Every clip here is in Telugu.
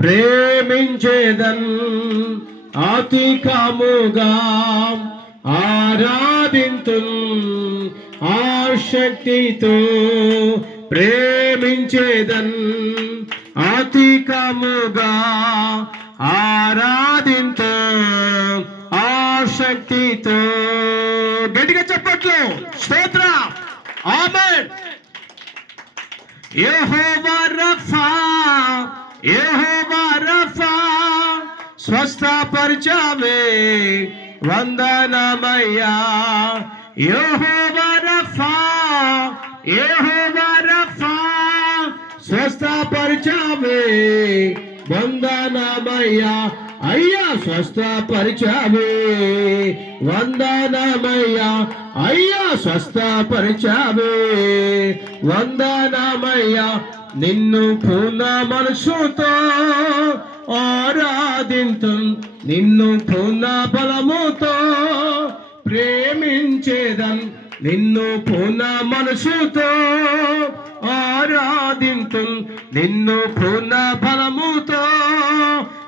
ప్రేమించేదన్ అతికముగా ఆరాధింతు ఆశక్తితో ప్రేమించేదన్ అతికముగా ఆరాధింతు ఆశక్తితో. గట్టిగా చెప్పట్లు. స్తోత్ర. ఆమెన్. యెహోవా రఫా. యెహోవా స్వస్థపరచవే వందనమయ్యా. యెహోవా రఫా యెహోవా వందనమయ్యా. అయ్యా స్వస్థపరిచావే వందనమయ్యా. అయ్యా స్వస్థపరిచావే వందనమయ్యా. నిన్ను పూర్ణ మనసుతో ఆరాధింతు నిన్ను పూర్ణ బలముతో ప్రేమించేదం నిన్ను పూర్ణ మనసుతో ఆరాధింతు నిన్ను పూర్ణ బలముతో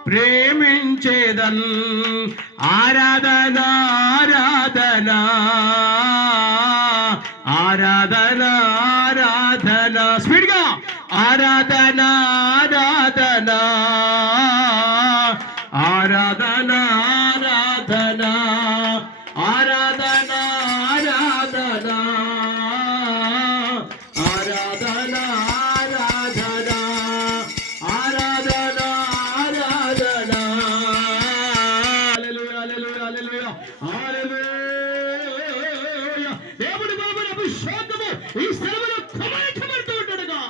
ప్రేమించేదం ఆరాధన ఆరాధన ఆరాధన. ఆరాధన స్పీడ్గా ఆరాధన ఆరాధన. ఆరాధన ఆరాధన ఆరాధన ఆరాధన. ఆరాధన ఆరాధన ఆరాధన ఆరాధన. హల్లెలూయా హల్లెలూయా దేవుడి బలమైన అభిషేకము ఈ స్థలములో కమలించబడుతూ ఉంటాడుగా.